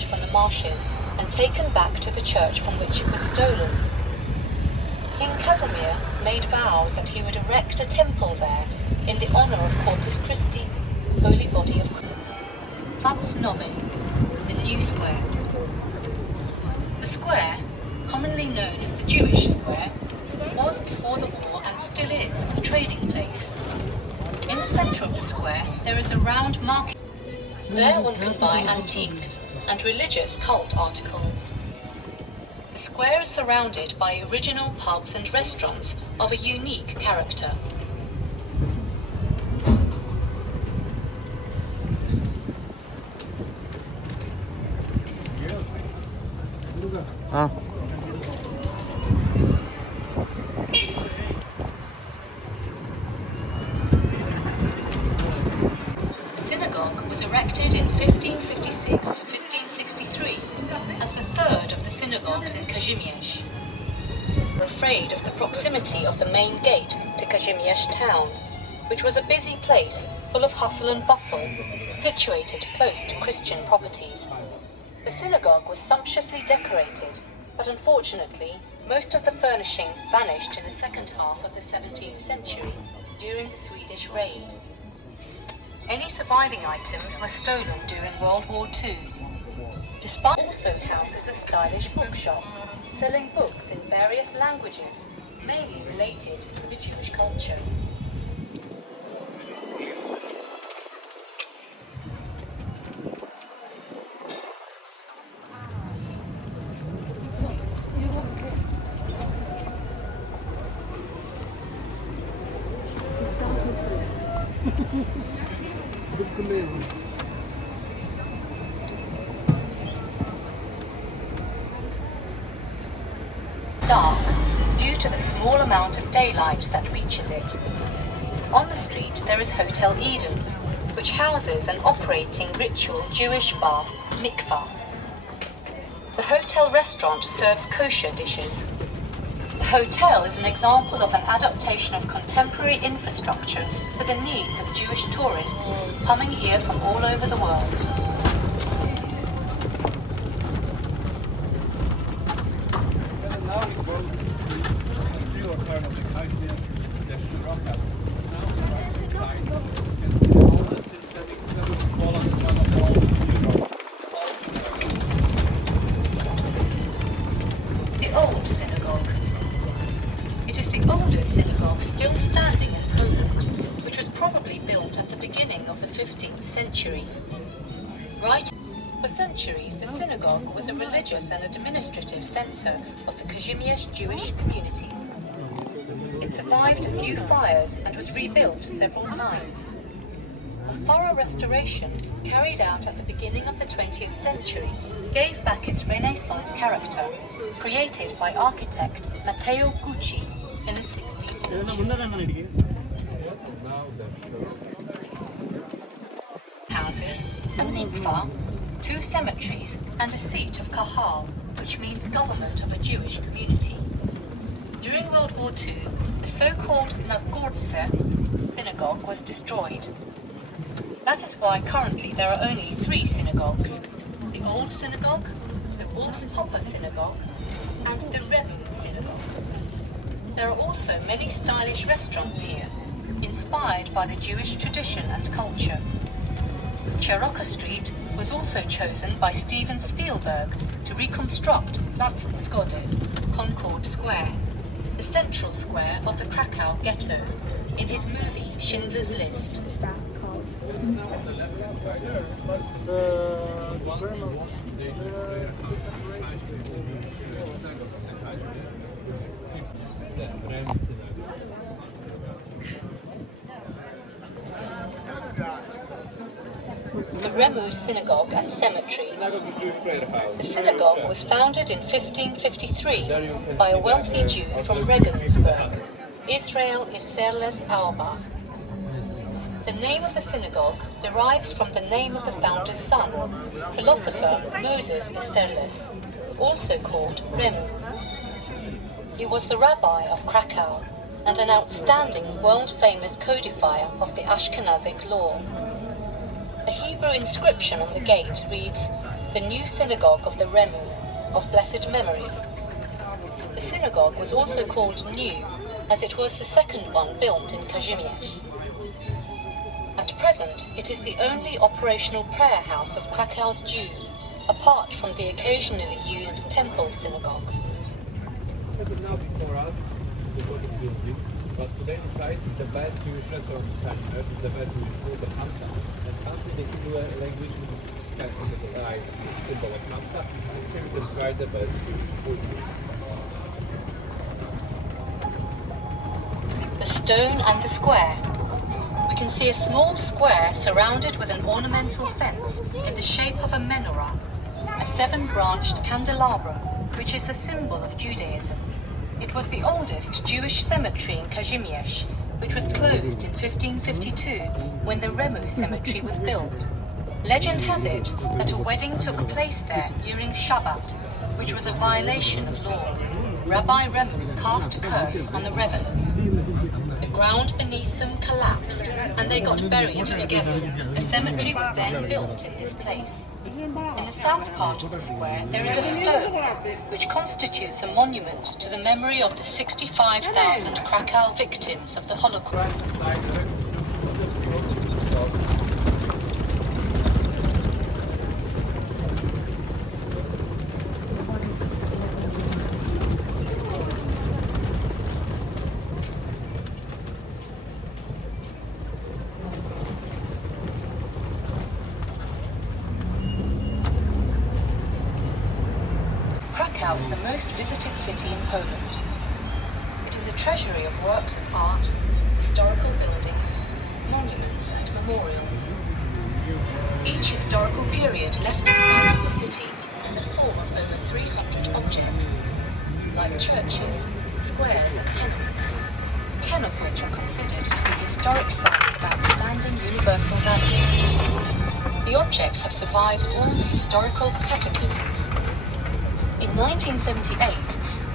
church from the marshes and taken back to the church from which it was stolen. King Casimir made vows that he would erect a temple there in the honor of Corpus Christi, Holy Body of Christ. Platz Nowy, the New Square. The square, commonly known as the Jewish Square, was before the war and still is a trading place. In the centre of the square there is a round market. There one can buy antiques and religious cult articles. The square is surrounded by original pubs and restaurants of a unique character. The synagogue was erected in 1556 to 1563 as the third of the synagogues in Kazimierz. Were afraid of the proximity of the main gate to Kazimierz town, which was a busy place full of hustle and bustle, situated close to Christian properties. The synagogue was sumptuously decorated, but unfortunately most of the furnishing vanished in the second half of the 17th century during the Swedish raid. Any surviving items were stolen during World War II. Despite it also houses a stylish bookshop, selling books in various languages, mainly related to the Jewish culture. Dark, due to the small amount of daylight that reaches it. On the street there is Hotel Eden, which houses an operating ritual Jewish bath, mikvah. The hotel restaurant serves kosher dishes. The hotel is an example of an adaptation of contemporary infrastructure to the needs of Jewish tourists coming here from all over the world. The Old Synagogue. It is the oldest synagogue still standing in Poland, which was probably built at the beginning of the 15th century. For centuries, the synagogue was a religious and administrative centre of the Kazimierz Jewish community. It survived a few fires and was rebuilt several times. A thorough restoration, carried out at the beginning of the 20th century, gave back its Renaissance character, created by architect Matteo Gucci in the 16th century. Houses, a mikvah, 2 cemeteries and a seat of kahal, which means government of a Jewish community. During World War II, the so-called Nagorce synagogue was destroyed. That is why currently there are only 3 synagogues: the Old Synagogue, the Wolf-Hopper Synagogue, and the Remu Synagogue. There are also many stylish restaurants here, inspired by the Jewish tradition and culture. Cherokee Street was also chosen by Steven Spielberg to reconstruct Platz Zgody, Concord Square, the central square of the Krakow ghetto, in his movie Schindler's List. The Remu Synagogue and Cemetery. The synagogue was founded in 1553 by a wealthy Jew from Regensburg, Israel Isserles Auerbach. The name of the synagogue derives from the name of the founder's son, philosopher Moses Isserles, also called Remu. He was the rabbi of Krakow and an outstanding world-famous codifier of the Ashkenazic law. A Hebrew inscription on the gate reads, the new synagogue of the Remu, of blessed memory. The synagogue was also called New, as it was the second one built in Kazimierz. At present, it is the only operational prayer house of Krakow's Jews, apart from the occasionally used temple synagogue. Now before us, the Gothic building, but today the site is the best Jewish restaurant in Kazimierz, is the best Jewish food, the Hamsa. And Hamsa in the Hebrew language means kind of the symbol of Hamsa, and here we can try the best Jewish food. The stone and the square. We can see a small square surrounded with an ornamental fence in the shape of a menorah, a seven-branched candelabra, which is a symbol of Judaism. It was the oldest Jewish cemetery in Kazimierz, which was closed in 1552 when the Remu cemetery was built. Legend has it that a wedding took place there during Shabbat, which was a violation of law. Rabbi Remu cast a curse on the revelers. The ground beneath them collapsed and they got buried together. A cemetery was then built in this place. In the south part of the square there is a stone, which constitutes a monument to the memory of the 65,000 Krakow victims of the Holocaust. Krakow is the most visited city in Poland. It is a treasury of works of art, historical buildings, monuments and memorials. Each historical period left its mark on the city in the form of over 300 objects, like churches, squares and tenements, 10 of which are considered to be historic sites of outstanding universal value. The objects have survived all the historical cataclysms. In 1978,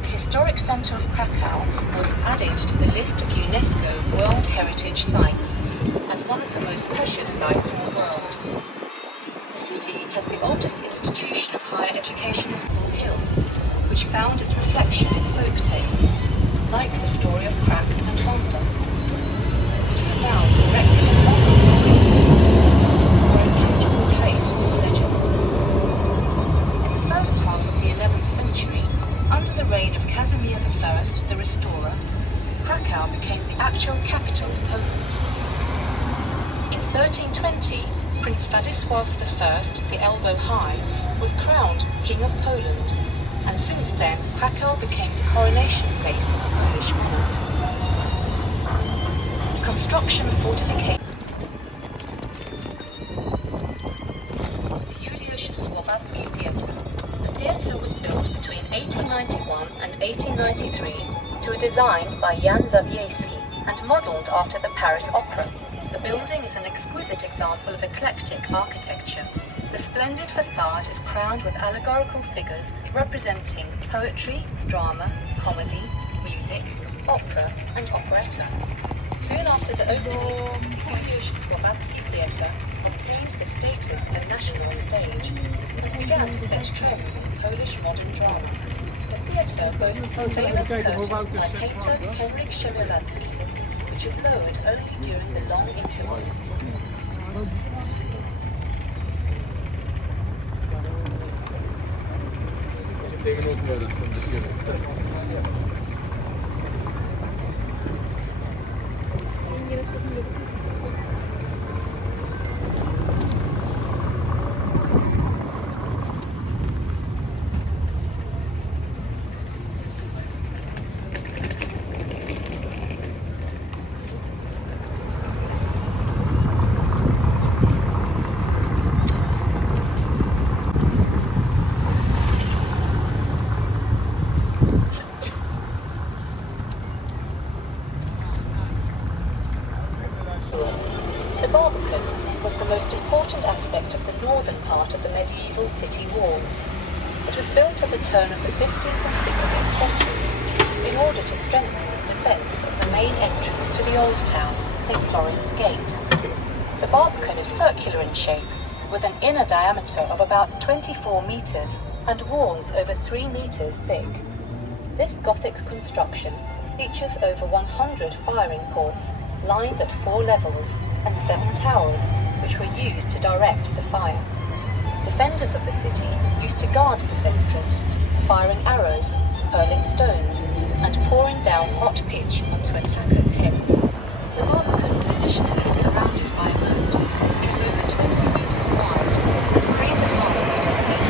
the historic centre of Krakow was added to the list of UNESCO World Heritage Sites as one of the most precious sites in the world. The city has the oldest institution of higher education in Bull Hill, which found its reflection in folk tales, like the story of Krak and Wanda. Two mounds erected in honour of the were a tangible trace of this legend. In the first half of the 11th century, under the reign of Casimir I, the Restorer, Krakow became the actual capital of Poland. In 1320, Prince Władysław I, the Elbow High, was crowned King of Poland, and since then Krakow became the coronation place of Polish monarchs. Construction of fortifications. The Theatre. The theatre was built between 1891 and 1893 to a design by Jan Zawieski and modelled after the Paris Opera. The building is an exquisite example of eclectic architecture. The splendid facade is crowned with allegorical figures representing poetry, drama, comedy, music, opera and operetta. Soon after the opening, the Juliusz Słowacki Theatre obtained the status of a national stage and began to set trends in Polish modern drama. The theatre boasts a famous curtain by painter Henryk Szewielacki, which is lowered only during the long interval. The Barbican was the most important aspect of the northern part of the medieval city walls. It was built at the turn of the 15th and 16th centuries in order to strengthen the defence of the main entrance to the Old Town, St. Florence Gate. The Barbican is circular in shape, with an inner diameter of about 24 meters and walls over 3 meters thick. This Gothic construction features over 100 firing ports lined at 4 levels and 7 towers, which were used to direct the fire. Defenders of the city used to guard this entrance, firing arrows, hurling stones, and pouring down hot pitch onto attackers' heads. The barbican was additionally surrounded by a moat, which was over 20 meters wide and 3.5 meters deep.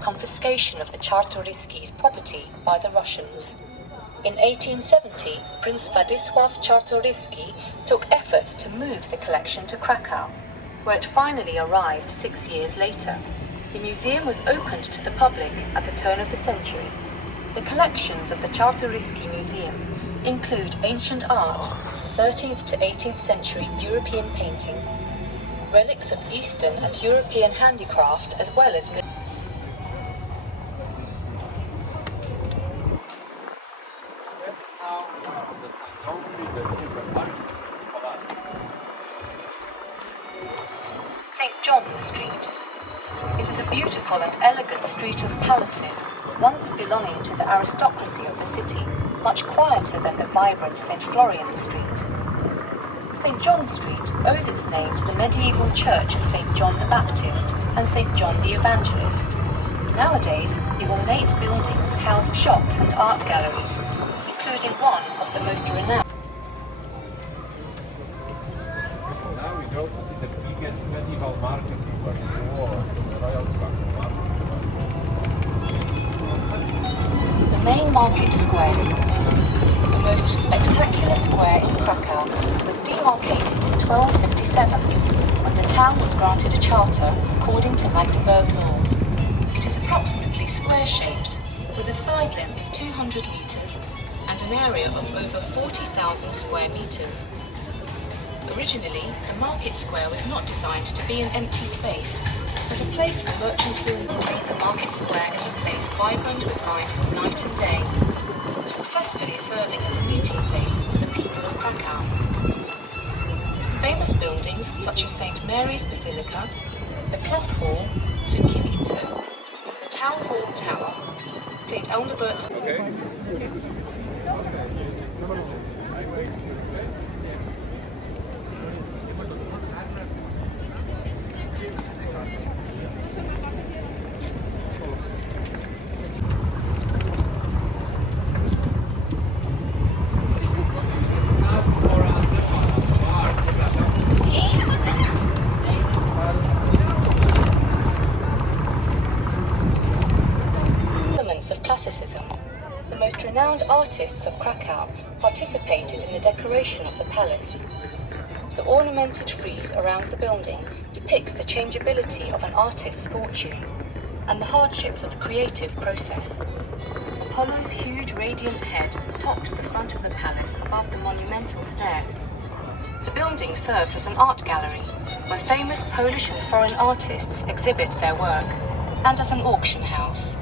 Confiscation of the Czartoryski's property by the Russians. In 1870, Prince Władysław Czartoryski took efforts to move the collection to Krakow, where it finally arrived 6 years later. The museum was opened to the public at the turn of the century. The collections of the Czartoryski Museum include ancient art, 13th to 18th century European painting, relics of Eastern and European handicraft, as well as St. John's Street. It is a beautiful and elegant street of palaces, once belonging to the aristocracy of the city, much quieter than the vibrant St. Florian Street. St. John Street owes its name to the medieval church of St. John the Baptist and St. John the Evangelist. Nowadays, the ornate buildings house shops and art galleries, including one of the most renowned. Now we go to see the biggest medieval markets in Warsaw, the Royal Krakow Market. The main market square, the most spectacular square in Krakow, was demarcated in 1257 when the town was granted a charter according to Magdeburg law. It is approximately square-shaped, with a side length of 200 meters and an area of over 40,000 square meters. Originally, the market square was not designed to be an empty space, but a place for merchant building. The market square is a place vibrant with life night and day, successfully serving as a meeting place for the people of Krakow. Famous buildings such as St. Mary's Basilica, the Cloth Hall, Sukienice, the Town Hall Tower, St. Elderbert's. Okay. Elements of classicism. The most renowned artists of Krakow participated in the decoration of the palace. The ornamented frieze around the building depicts the changeability of an artist's fortune and the hardships of the creative process. Apollo's huge radiant head tops the front of the palace above the monumental stairs. The building serves as an art gallery, where famous Polish and foreign artists exhibit their work, and as an auction house.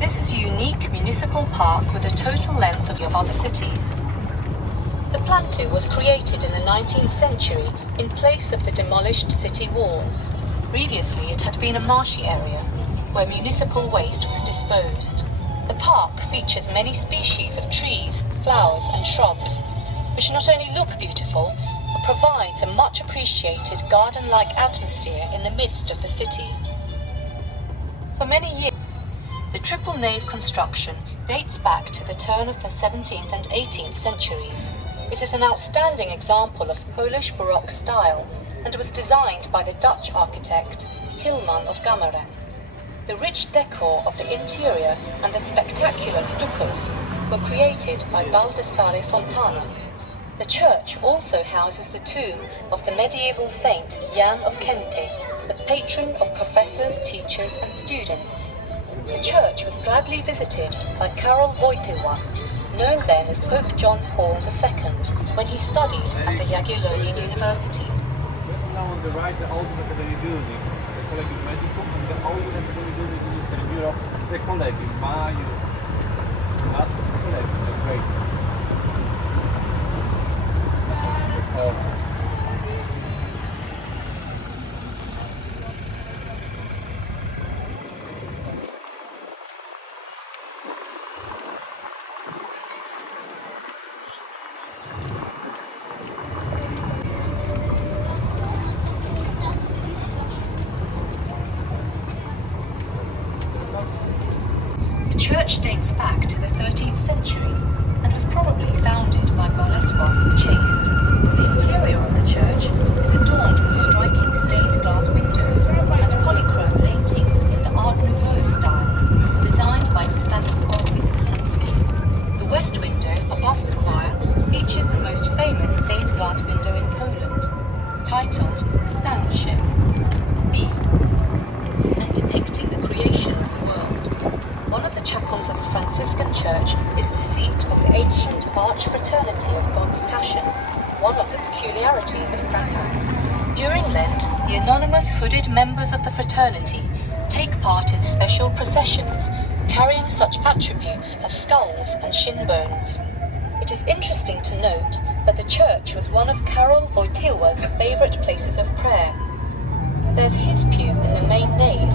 This is a unique municipal park with a total length of other cities. The Planty was created in the 19th century in place of the demolished city walls. Previously, it had been a marshy area where municipal waste was disposed. The park features many species of trees flowers and shrubs, which not only look beautiful, but provides a much appreciated garden-like atmosphere in the midst of the city. For many years, the triple nave construction dates back to the turn of the 17th and 18th centuries. It is an outstanding example of Polish Baroque style and was designed by the Dutch architect Tilman of Gammeren. The rich decor of the interior and the spectacular stuccos were created by Baldassare Fontana. The church also houses the tomb of the medieval saint Jan of Kente, the patron of professors, teachers and students. The church was gladly visited by Karol Wojtyła, known then as Pope John Paul II, when he studied at the Jagiellonian University. Now on the right, the old academy building, the Collegium Medicum, and the old academy building in Eastern Europe, the Collegium, Marius, Matrix Collegium, the greatest. The church dates back to the 13th century and was probably founded by Bolesław the Chaste. The interior of the church is adorned with striking stained glass windows and polychrome paintings in the Art Nouveau style, designed by Stanislaw Wysokiński. The west window above the choir features the most famous stained glass window in Poland, titled Stanship B, and depicting the creation of the world. One of the chapels of the Franciscan Church is the seat of the ancient Arch Fraternity of God's Passion, one of the peculiarities of Krakow. During Lent, the anonymous hooded members of the fraternity take part in special processions, carrying such attributes as skulls and shin bones. It is interesting to note that the church was one of Karol Wojtyła's favourite places of prayer. There's his pew in the main nave,